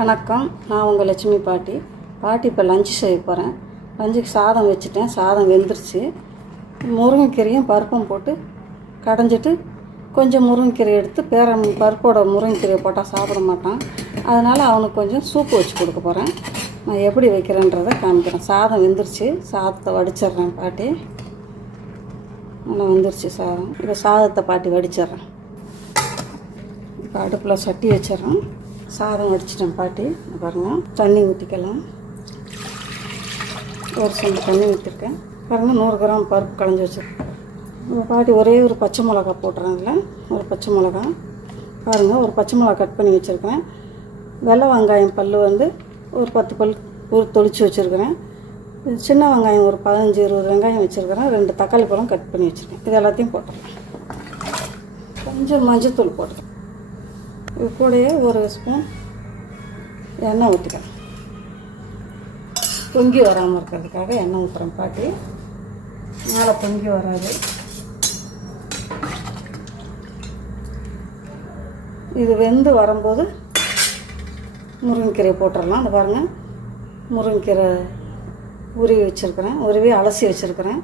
வணக்கம். நான் உங்கள் லட்சுமி பாட்டி. பாட்டி இப்போ லஞ்சு செய்ய போகிறேன் லஞ்சுக்கு சாதம் வச்சுட்டேன். சாதம் வெந்துருச்சு. முருங்கைக்கீரையும் பருப்பும் போட்டு கடைஞ்சிட்டு கொஞ்சம் முருங்கைக்கீரை எடுத்து பேரன் பருப்போட முருங்கைக்கீரையை போட்டால் சாப்பிட மாட்டான். அதனால் அவனுக்கு கொஞ்சம் சூப்பு வச்சு கொடுக்க போகிறேன் நான் எப்படி வைக்கிறேன்றதை காமிக்கிறேன். சாதம் வெந்துருச்சு. சாதத்தை வடிச்சிடுறேன் பாட்டி. நல்லா வெந்துருச்சு சாதம். இப்போ சாதத்தை பாட்டி வடிச்சிடுறேன். இப்போ அடுப்பில் சட்டி வச்சிட்றேன். சாதம் வடிச்சிட்டேன் பாட்டி. பாருங்கள் பாருங்க. தண்ணி ஊற்றிக்கலாம் ஒரு சொம்பு தண்ணி ஊற்றிருக்கேன் பாருங்கள் நூறு கிராம் பருப்பு களைஞ்சி வச்சுருக்கேன். பாட்டி ஒரே ஒரு பச்சை மிளகா போட்டுறாங்களே ஒரு பச்சை மிளகா. பாருங்கள் ஒரு பச்சை மிளகா கட் பண்ணி வச்சுருக்கிறேன். வெள்ளை வெங்காயம் பல் வந்து ஒரு பத்து பல் ஒரு தொளிச்சு வச்சுருக்கிறேன். சின்ன வெங்காயம் ஒரு பதினஞ்சு இருபது வெங்காயம் வச்சுருக்கிறேன். ரெண்டு தக்காளி பழம் கட் பண்ணி வச்சுருக்கேன். இது எல்லாத்தையும் போட்டுருக்கேன் கொஞ்சம் மஞ்சத்தூள் போட்டுருக்கேன் இது கூடயே ஒரு ஸ்பூன் எண்ணெய் ஊற்றிக்கிறேன் பொங்கி வராமல் இருக்கிறதுக்காக எண்ணெய் ஊற்றுறேன் பாட்டி. மேலே பொங்கி வராது. இது வெந்து வரும்போது முருங்கைக்கீரை போட்டுடலாம் அது பாருங்கள் முருங்கைக்கீரை உருவி வச்சுருக்கிறேன். உருவி அலசி வச்சுருக்கிறேன்.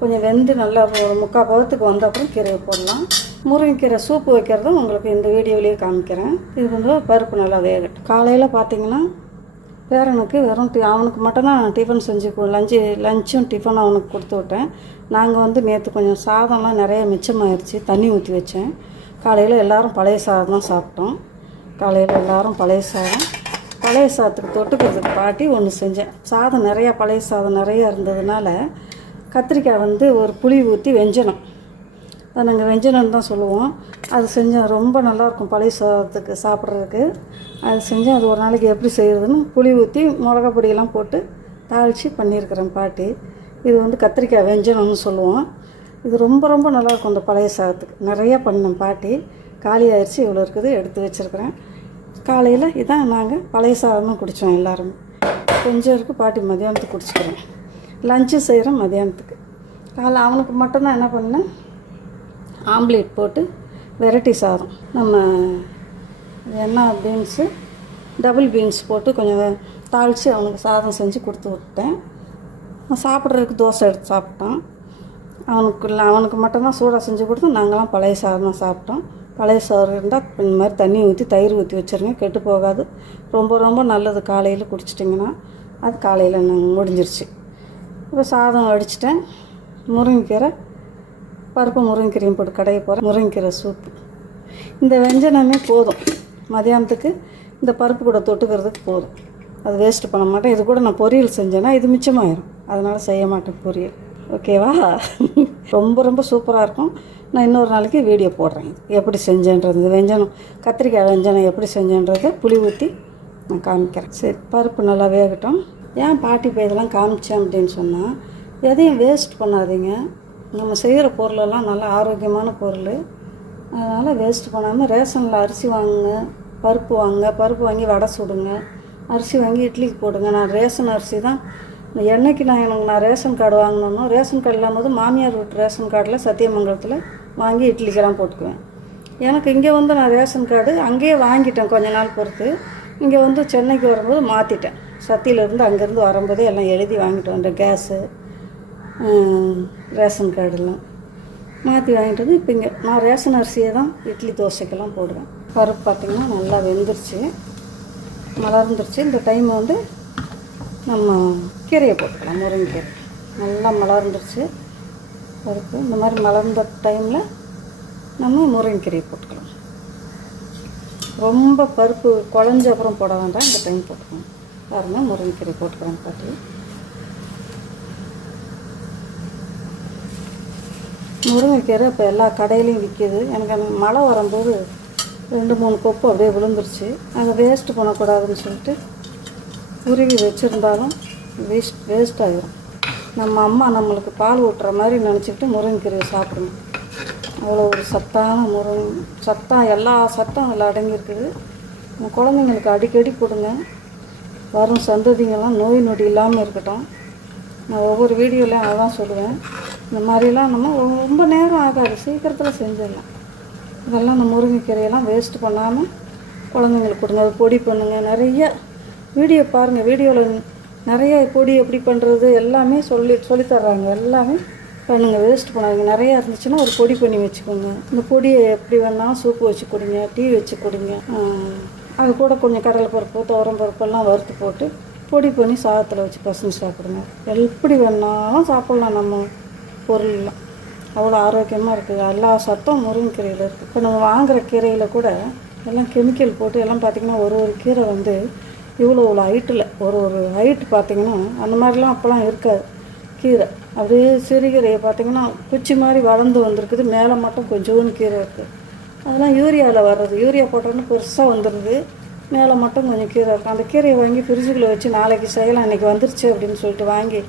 கொஞ்சம் வெந்து நல்லா ஒரு முக்கால் பதத்துக்கு வந்த அப்புறம் கீரையை போடலாம். முருங்கைக்கீரை சூப்பு வைக்கிறதும் உங்களுக்கு இந்த வீடியோலேயே காமிக்கிறேன். இது வந்து பருப்பு நல்லா வேகட்டும். காலையில் பார்த்தீங்கன்னா பேரனுக்கு வெறும் டி அவனுக்கு மட்டும்தான் டிஃபன் செஞ்சு லஞ்சு லஞ்சும் டிஃபனும் அவனுக்கு கொடுத்து விட்டேன். நாங்கள் வந்து நேற்று கொஞ்சம் சாதம்லாம் நிறைய மிச்சமாயிருச்சு. தண்ணி ஊற்றி வச்சேன். காலையில் எல்லாரும் பழைய சாதம் தான் சாப்பிட்டோம். காலையில் எல்லாரும் பழைய சாதம். பழைய சாதத்துக்கு தொட்டுக்கிறதுக்கு பாட்டி ஒன்று செஞ்சேன். சாதம் நிறையா பழைய சாதம் நிறையா இருந்ததுனால கத்திரிக்காய் வந்து ஒரு புளி ஊற்றி வெஞ்சனம். அதை நாங்கள் வெஞ்சனம்னு தான் சொல்லுவோம். அது செஞ்சால் ரொம்ப நல்லாயிருக்கும் பழைய சாதத்துக்கு சாப்பிட்றதுக்கு. அது செஞ்சால் அது ஒரு நாளைக்கு எப்படி செய்கிறதுன்னு புளி ஊற்றி மிளகா பொடியெல்லாம் போட்டு தாளித்து பண்ணியிருக்கிறேன் பாட்டி. இது வந்து கத்திரிக்காய் வெஞ்சனம்னு சொல்லுவோம். இது ரொம்ப ரொம்ப நல்லாயிருக்கும் அந்த பழைய சாதத்துக்கு. நிறையா பண்ணேன் பாட்டி. காலி ஆயிடுச்சு இவ்வளோ இருக்குது எடுத்து வச்சுருக்கிறேன். காலையில் இதான் நாங்கள் பழைய சாதமும் குடித்தோம் எல்லோரும். கொஞ்சம் இருக்குது பாட்டி மதியானத்துக்கு குடிச்சிக்கிறேன். லஞ்சு செய்கிறேன் மதியானத்துக்கு. காலை அவனுக்கு மட்டும்தான் என்ன பண்ணேன்? ஆம்லேட் போட்டு வெரைட்டி சாதம். நம்ம என்ன பீன்ஸு டபுள் பீன்ஸ் போட்டு கொஞ்சம் தாளித்து அவனுக்கு சாதம் செஞ்சு கொடுத்து விட்டேன். சாப்பிட்றதுக்கு தோசை எடுத்து சாப்பிட்டான். அவனுக்கு இல்லை அவனுக்கு மட்டும்தான் சூடாக செஞ்சு கொடுத்து நாங்களாம் பழைய சாதம் தான் சாப்பிட்டோம். பழைய சாதம் இருந்தால் இந்த மாதிரி தண்ணி ஊற்றி தயிர் ஊற்றி வச்சுருங்க கெட்டு போகாது. ரொம்ப ரொம்ப நல்லது. காலையில் குடிச்சிட்டிங்கன்னா அது காலையில் நாங்கள் முடிஞ்சிருச்சு. இப்போ சாதம் அடிச்சிட்டேன். முருங்கைக்கீரை பருப்பு முருங்கைக்கீரையும் போட்டு கடைய போகிறேன் முருங்கைக்கீரை சூப்பு இந்த வெஞ்சனமே போதும். மதியானத்துக்கு இந்த பருப்பு கூட தொட்டுக்கிறதுக்கு போதும். அது வேஸ்ட் பண்ண மாட்டேன். இது கூட நான் பொரியல் செஞ்சேன்னா இது மிச்சமாயிரும். அதனால் செய்ய மாட்டேன் பொரியல். ஓகேவா ரொம்ப ரொம்ப சூப்பராக இருக்கும். நான் இன்னொரு நாளைக்கு வீடியோ போடுறேன். எப்படி செஞ்சேன்றது. இந்த வெஞ்சனம் கத்திரிக்காய் வெஞ்சனம் எப்படி செஞ்சேன்றதை புளி ஊற்றி நான் காமிக்கிறேன். சரி பருப்பு நல்லா வேகட்டும். ஏன் பாட்டி இப்போ இதெல்லாம் காமிச்சேன் அப்படின்னு சொன்னால் எதையும் வேஸ்ட் பண்ணாதீங்க. நம்ம செய்கிற பொருளெல்லாம் நல்லா ஆரோக்கியமான பொருள். அதனால் வேஸ்ட் பண்ணாமல் ரேஷனில் அரிசி வாங்குங்க பருப்பு வாங்குங்க பருப்பு வாங்கி வடை சுடுங்க அரிசி வாங்கி இட்லிக்கு போடுங்க. நான் ரேஷன் அரிசி தான். என்னைக்கு நான் எனக்கு நான் ரேஷன் கார்டு வாங்கினோன்னோ ரேஷன் கார்டு இல்லாமல் போது மாமியார் வீட்டு ரேஷன் கார்டில் சத்தியமங்கலத்தில் வாங்கி இட்லிக்கெல்லாம் போட்டுக்குவேன். எனக்கு இங்கே வந்து நான் ரேஷன் கார்டு அங்கேயே வாங்கிட்டேன் கொஞ்ச நாள் பொறுத்து. இங்கே வந்து சென்னைக்கு வரும்போது மாற்றிட்டேன் சத்தியிலேருந்து அங்கேருந்து வரும்போதே எல்லாம் எழுதி வாங்கிட்டு வந்தேன். கேஸு ரேஷன் கார்டெல்லாம். மாற்றி வாங்கிட்டு வந்து இப்போ இங்கே நான் ரேஷன் அரிசியை தான் இட்லி தோசைக்கெல்லாம் போடுவேன். பருப்பு பார்த்திங்கன்னா நல்லா வெந்துருச்சு. மலர்ந்துருச்சு. இந்த டைம் வந்து நம்ம கீரையை போட்டுக்கலாம். முருங்கைக்கீரை நல்லா மலர்ந்துருச்சு. பருப்பு. இந்த மாதிரி மலர்ந்த டைமில் நம்ம முருங்கைக்கீரையை போட்டுக்கலாம். ரொம்ப பருப்பு குழஞ்ச அப்புறம் போட வேண்டாம். இந்த டைம் போட்டுக்கணும் பாருங்கள் முருங்கைக்கீரை போட்டுக்கிறேன் பாட்டி. முருங்கைக்கீரை இப்போ எல்லா கடையிலையும் விற்கிது எனக்கு அந்த மழை வரும்போது ரெண்டு மூணு கொப்பு அப்படியே விழுந்துருச்சு. அதை வேஸ்ட்டு பண்ணக்கூடாதுன்னு சொல்லிட்டு உருவி வச்சுருந்தாலும் வேஸ்ட் வேஸ்ட் ஆகிரும் நம்ம அம்மா நம்மளுக்கு பால் ஊட்டுற மாதிரி நினச்சிக்கிட்டு முருங்கைக்கீரையை சாப்பிடணும். அவ்வளோ ஒரு சத்தான முருங் சத்தம் எல்லா சத்தம் அதில் அடங்கியிருக்குது. நம்ம குழந்தைங்களுக்கு அடிக்கடி கொடுங்க. வரும் சந்ததிங்கெல்லாம் நோய் நொடி இல்லாமல் இருக்கட்டும். நான் ஒவ்வொரு வீடியோலையும் அதை தான் சொல்லுவேன். இந்த மாதிரிலாம் நம்ம ரொம்ப நேரம் ஆகாது. சீக்கிரத்தில் செஞ்சிடலாம். இதெல்லாம் இந்த முருங்கைக்கீரையெல்லாம் வேஸ்ட் பண்ணாமல் குழந்தைங்களுக்கு கொடுங்க. அது பொடி பண்ணுங்கள் நிறைய வீடியோ பாருங்கள் வீடியோவில் நிறைய பொடி எப்படி பண்ணுறது எல்லாமே சொல்லி சொல்லித் தர்றாங்க. எல்லாமே பண்ணுங்கள் வேஸ்ட் பண்ணாதீங்க. நிறையா இருந்துச்சுன்னா ஒரு பொடி பண்ணி வச்சுக்கோங்க. இந்த பொடியை எப்படி வேணாலும் சூப்பு வச்சு கொடுங்க. டீ வச்சு கொடுங்க. அது கூட கொஞ்சம் கடலை பருப்பு துவரம் பருப்பெல்லாம் வறுத்து போட்டு பொடி பண்ணி சாதத்தில் வச்சு பசங்க சாப்பிடுங்க. எப்படி வேணாலும் சாப்பிட்லாம் நம்ம பொருள்லாம். அவ்வளோ ஆரோக்கியமாக இருக்குது. எல்லா சத்தும் முருங்கைக்கீரையில் இருக்குது இப்போ நம்ம வாங்குகிற கீரையில் கூட எல்லாம் கெமிக்கல் போட்டு எல்லாம் பார்த்திங்கன்னா ஒரு ஒரு கீரை வந்து இவ்வளோ இவ்வளோ ஹைட்டில் ஒரு ஒரு ஹைட் பார்த்திங்கன்னா அந்த மாதிரிலாம் அப்போல்லாம் இருக்காது. கீரை. அப்படியே சிறுகீரையை பார்த்திங்கன்னா குச்சி மாதிரி வளர்ந்து வந்திருக்குது. மேலே மட்டும் கொஞ்சோன்னு கீரை இருக்குது அதெல்லாம் யூரியாவில் வர்றது. யூரியா போட்டோன்னு பெருசாக வந்துடுது மேலே மட்டும் கொஞ்சம் கீரை இருக்கும். அந்த கீரையை வாங்கி ஃப்ரிட்ஜுக்குள்ளே வச்சு நாளைக்கு செய்யலாம். இன்றைக்கி வந்துருச்சு அப்படின்னு சொல்லிட்டு வாங்கி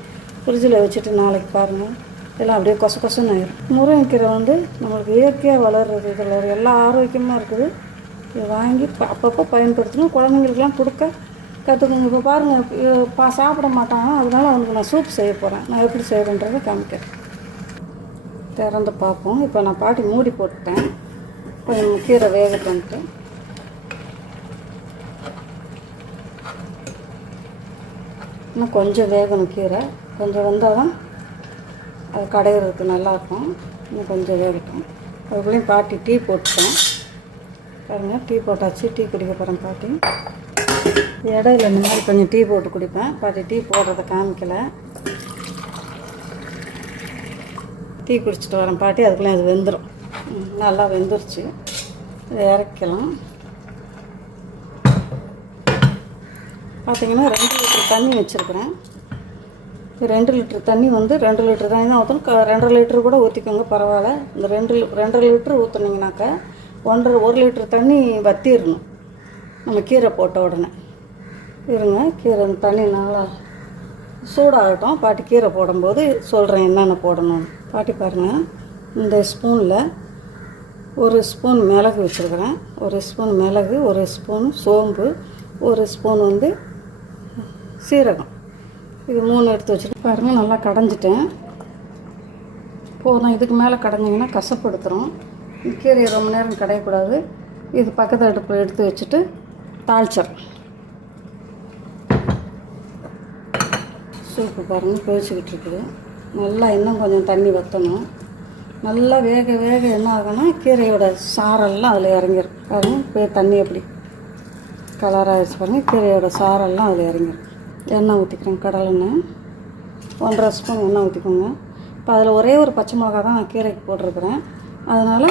ஃப்ரிட்ஜில் வச்சுட்டு நாளைக்கு பாருங்கள் எல்லாம் அப்படியே கொச கொசன்னு ஆயிடும் முருங்கைக்கீரை வந்து நம்மளுக்கு இயற்கையாக வளர்கிறது இதில் ஒரு எல்லா ஆரோக்கியமாக இருக்குது. இதை வாங்கி அப்பப்போ பயன்படுத்தணும். குழந்தைங்களுக்குலாம் கொடுக்க கற்றுக்கணும் இப்போ பாருங்கள் பா சாப்பிட மாட்டாங்க. அதனால அவனுக்கு நான் சூப் செய்ய போகிறேன் நான் எப்படி செய்கிறேன்றதை காமிக்கிறேன். திறந்து பார்ப்போம். இப்போ நான் பாட்டி மூடி போட்டுட்டேன். கொஞ்சம் கீரை வேகட்டுன்ட்டு இன்னும் கொஞ்சம் வேகணும் கீரை. கொஞ்சம் வந்தால் தான் அது கடையிறதுக்கு நல்லாயிருக்கும். இன்னும் கொஞ்சம் வேகட்டும். அதுக்குள்ளேயும் பாட்டி டீ போட்டுட்டேன் பாருங்கள் டீ போட்டாச்சு. டீ குடிக்க போகிறேன் பாட்டி. இடையில இந்த மாதிரி கொஞ்சம் டீ போட்டு குடிப்பேன். பாட்டி டீ போடுறத காமிக்கல. டீ குடிச்சிட்டு வரேன் பாட்டி. அதுக்குள்ளே அது வெந்துடும் நல்லா வெந்துருச்சு. இதை இறக்கலாம். பார்த்தீங்கன்னா ரெண்டு லிட்டர் தண்ணி வச்சுருக்குறேன். ரெண்டு லிட்டர் தண்ணி வந்து ரெண்டு லிட்டர் தண்ணி தான் ஊற்றணும் ரெண்டரை லிட்டர் கூட ஊற்றிக்கோங்க பரவாயில்ல. இந்த ரெண்டு ரெண்டரை லிட்டர் ஊற்றுனீங்கனாக்கா ஒன்றரை ஒரு லிட்டர் தண்ணி வத்திடணும் நம்ம கீரை போட்ட உடனே. இருங்க கீரை அந்த தண்ணி நல்லா சூடாகட்டும். பாட்டி கீரை போடும்போது சொல்கிறேன் என்னென்ன போடணும் பாட்டி பாருங்கள் இந்த ஸ்பூனில் ஒரு ஸ்பூன் மிளகு வச்சுருக்குறேன். ஒரு ஸ்பூன் மிளகு ஒரு ஸ்பூன் சோம்பு ஒரு ஸ்பூன் வந்து சீரகம். இது மூணு எடுத்து வச்சுட்டு பாருங்கள் நல்லா கடைஞ்சிட்டேன். போதும் இதுக்கு மேலே கடைஞ்சிங்கன்னா கசப்படுத்துகிறோம் கீரையை ரொம்ப நேரம் கடையக்கூடாது. இது பக்கத்து அடுப்பில் எடுத்து வச்சுட்டு தாளிச்சிடுறேன் சூப்பு பாருங்கள் கொதிச்சுக்கிட்டு இருக்குது. நல்லா இன்னும் கொஞ்சம் தண்ணி வற்றணும் நல்லா வேக வேக என்ன ஆகும்னா கீரையோட சாரெல்லாம் அதில் இறங்கிடும் பாருங்கள் போய் தண்ணி எப்படி கலராகிடுச்சு பாருங்கள் கீரையோட சாரெல்லாம் அதில் இறங்கிரும். எண்ணெய் ஊற்றிக்கிறேன் கடலெண்ணெய் ஒன்றரை ஸ்பூன் எண்ணெய் ஊற்றிக்கோங்க இப்போ அதில் ஒரே ஒரு பச்சை மிளகா தான் நான் கீரைக்கு போட்டிருக்கிறேன். அதனால்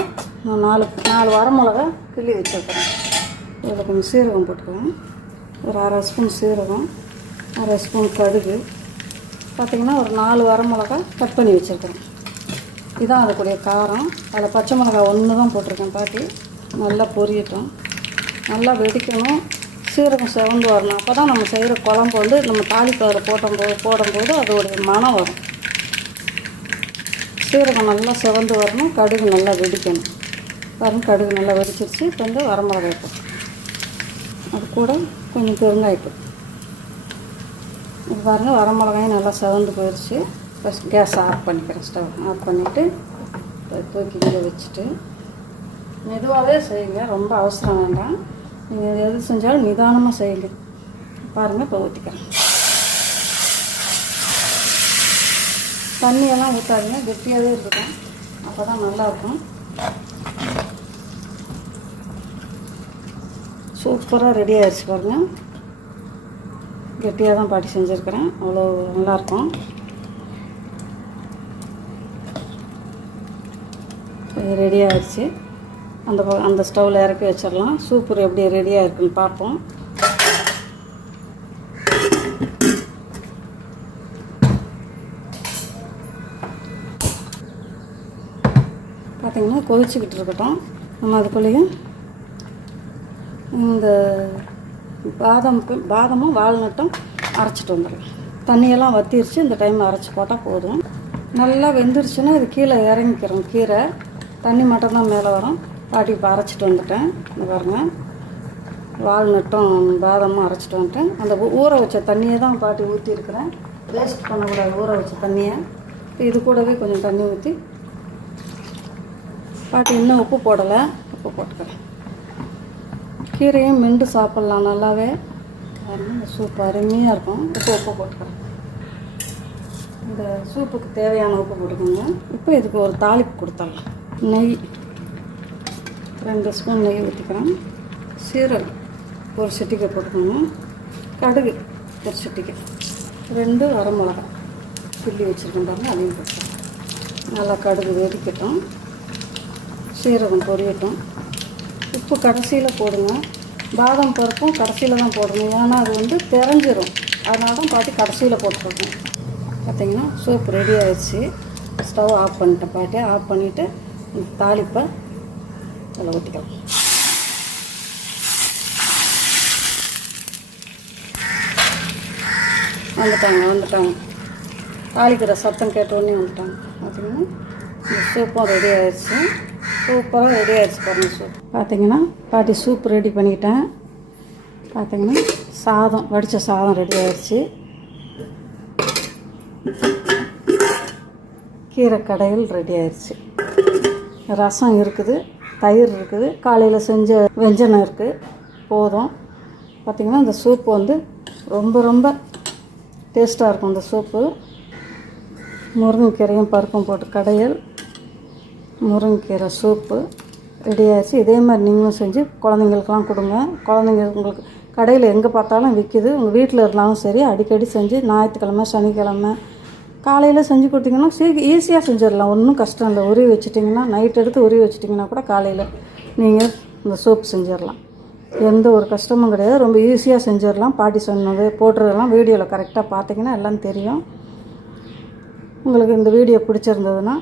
நான் நாலு நாலு வர மிளகா கிள்ளி வச்சுருக்கிறேன். இதில் கொஞ்சம் சீரகம் போட்டுக்கிறேன் ஒரு அரை ஸ்பூன் சீரகம் அரை ஸ்பூன் கடுகு. பார்த்திங்கன்னா ஒரு நாலு வர மிளகா கட் பண்ணி வச்சுருக்கிறேன். இதான் அதுக்குடைய காரம். அதில் பச்சை மிளகா ஒன்று தான் போட்டிருக்கேன் பாட்டி. நல்லா பொரியட்டும். நல்லா வெடிக்கணும். சீரகம் செவந்து வரணும். அப்போ தான் நம்ம செய்கிற குழம்பு வந்து நம்ம தாளிப்பதில் போடும்போது போடும்போது அதோடைய மனம் வரும். சீரகம் நல்லா செவந்து வரணும். கடுகு நல்லா வெடிக்கணும். பாருங்க கடுகு நல்லா வெடிச்சிருச்சு. இப்போ வந்து வரமிளகாய் போட்டு. அது கூட கொஞ்சம் பெருங்காயத்தூள். இது பாருங்கள் வரமிளகாயும் நல்லா செவந்து போயிடுச்சு ஃபஸ்ட் கேஸ் ஆஃப் பண்ணிக்கிறேன் ஸ்டவ் ஆஃப் பண்ணிவிட்டு தூக்கி இங்கே வச்சுட்டு மெதுவாகவே செய்யுங்க. ரொம்ப அவசரம் வேண்டாம். நீங்கள் எது செஞ்சாலும் நிதானமாக செய்யுங்க. பாருங்கள் இப்போ ஊற்றிக்கிறேன் தண்ணியெல்லாம் ஊற்றாதீங்க கெட்டியாகவே இருக்கட்டும். அப்போ தான் நல்லாயிருக்கும். சூப்பராக ரெடி ஆயிடுச்சு பாருங்கள் கெட்டியாக தான் பாட்டி செஞ்சுருக்கிறேன். அவ்வளோ நல்லாயிருக்கும். இது ரெடி ஆயிடுச்சு அந்த அந்த ஸ்டவ்வில் இறக்கி வச்சிடலாம். சூப்பர் எப்படி ரெடியாக இருக்குன்னு பார்ப்போம். பார்த்திங்கன்னா கொதிச்சுக்கிட்டு இருக்கட்டும். நம்ம அதுக்குள்ளேயும் இந்த பாதாம் பாதமும் வால்நட்டும் அரைச்சிட்டு வந்துடலாம். தண்ணியெல்லாம் வத்திருச்சு. இந்த டைம் அரைச்சி போட்டால் போதும். நல்லா வெந்துருச்சுன்னா இது கீழே இறங்கிக்கிறோம். கீரை. தண்ணி மட்டும் தான் மேலே வரும். பாட்டி இப்போ அரைச்சிட்டு வந்துட்டேன். இந்த பாருங்க. வால்நட்டும் பாதமும் அரைச்சிட்டு வந்துட்டேன். அந்த ஊற வச்ச தண்ணியை தான் பாட்டி ஊற்றிருக்கிறேன் வேஸ்ட் பண்ணக்கூடாது ஊற வச்ச தண்ணியை. இது கூடவே கொஞ்சம் தண்ணி ஊற்றி பாட்டி இன்னும் உப்பு போடலை. உப்பு போட்டுக்கிறேன். கீரையும் மெண்டு சாப்பிட்லாம் நல்லாவே. இந்த சூப் அருமையாக இருக்கும். உப்பு உப்பு போட்டுக்கிறேன். இந்த சூப்புக்கு தேவையான உப்பு போட்டுக்கோங்க. இப்போ இதுக்கு ஒரு தாளிப்பு கொடுத்துடலாம். நெய் ரெண்டு ஸ்பூன் நெய் ஊற்றிக்கிறேன் சீரகம் ஒரு சிட்டிக்கை போட்டுக்கணும் கடுகு ஒரு சிட்டிக்கை ரெண்டு வரமிளகா கிள்ளி வச்சுருக்கேன் பாருங்க அதையும் போட்டுக்கலாம் நல்லா கடுகு வெடிக்கட்டும். சீரகம் பொரியட்டும். உப்பு கடைசியில் போடுங்க. பாதாம் பருப்பும் கடைசியில் தான் போடணும். ஏன்னா அது வந்து தெரிஞ்சிடும் அதனால தான் பாட்டி கடைசியில் போட்டுருக்கோம் பார்த்தீங்கன்னா சூப் ரெடி ஆயிடுச்சு. ஸ்டவ் ஆஃப் பண்ணிட்டேன் பாட்டி. ஆஃப் பண்ணிவிட்டு தாளிப்பை அதில் ஊற்றிக்கலாம் வந்துட்டாங்க வந்துட்டாங்க. தாளிக்கிற சத்தம் கேட்டோடனே வந்துட்டாங்க. பார்த்தீங்கன்னா இந்த சூப்பும் ரெடி ஆயிடுச்சு சூப்பராக ரெடி ஆயிடுச்சு பாருங்கள் சூப். பார்த்தீங்கன்னா பாட்டி சூப் ரெடி பண்ணிக்கிட்டேன். பார்த்தீங்கன்னா சாதம் வடித்த சாதம் ரெடி ஆயிடுச்சு கீரை கடையில் ரெடி ஆயிடுச்சு ரசம் இருக்குது தயிர் இருக்குது காலையில் செஞ்ச வெஞ்சனம் இருக்குது போதும். பார்த்திங்கன்னா இந்த சூப்பு வந்து ரொம்ப ரொம்ப டேஸ்ட்டாக இருக்கும் இந்த சூப்பு முருங்கைக்கீரையும் பருப்பும் போட்டு கடையல் முருங்கைக்கீரை சூப்பு ரெடி இதே மாதிரி நீங்களும் செஞ்சு குழந்தைங்களுக்கெல்லாம் கொடுங்க. குழந்தைங்க உங்களுக்கு கடையில் எங்கே பார்த்தாலும் விற்கிது உங்கள் வீட்டில் இருந்தாலும் சரி அடிக்கடி செஞ்சு ஞாயிற்றுக்கிழமை சனிக்கிழமை காலையில் செஞ்சு கொடுத்தீங்கன்னா சீக்கிரம் ஈஸியாக செஞ்சிடலாம். ஒன்றும் கஷ்டம் இல்லை. உருவி வச்சிட்டிங்கன்னா நைட் எடுத்து உருவி வச்சிட்டிங்கன்னா கூட காலையில் நீங்கள் இந்த சோப் செஞ்சிடலாம். எந்த ஒரு கஷ்டமும் கிடையாது. ரொம்ப ஈஸியாக செஞ்சிடலாம். பாட்டி சொன்னது போட்டுறதெல்லாம் வீடியோவில் கரெக்டாக பார்த்தீங்கன்னா எல்லாம் தெரியும். உங்களுக்கு இந்த வீடியோ பிடிச்சிருந்ததுன்னா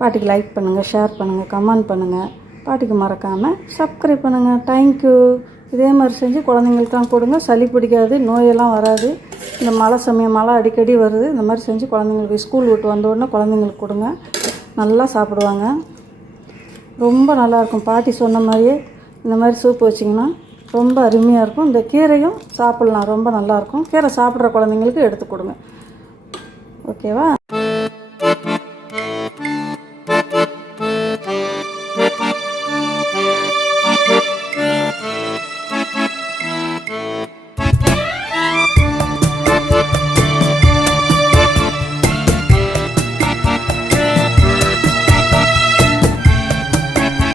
பாட்டிக்கு லைக் பண்ணுங்கள் ஷேர் பண்ணுங்கள் கமெண்ட் பண்ணுங்கள் பாட்டிக்கு மறக்காமல் சப்ஸ்கிரைப் பண்ணுங்கள் தேங்க்யூ இதே மாதிரி செஞ்சு குழந்தைங்களுக்கெலாம் கொடுங்க சளி பிடிக்காது நோயெல்லாம் வராது. இந்த மழை சமயம் மழை அடிக்கடி வருது. இந்த மாதிரி செஞ்சு குழந்தைங்களுக்கு ஸ்கூல் விட்டு வந்த உடனே குழந்தைங்களுக்கு கொடுங்க. நல்லா சாப்பிடுவாங்க. ரொம்ப நல்லாயிருக்கும் பாட்டி சொன்ன மாதிரியே இந்த மாதிரி சூப் வச்சிங்கன்னா ரொம்ப அருமையாக இருக்கும். இந்த கீரையும் சாப்பிட்லாம். ரொம்ப நல்லாயிருக்கும் கீரை சாப்பிட்ற குழந்தைங்களுக்கு எடுத்து கொடுங்க. ஓகேவா?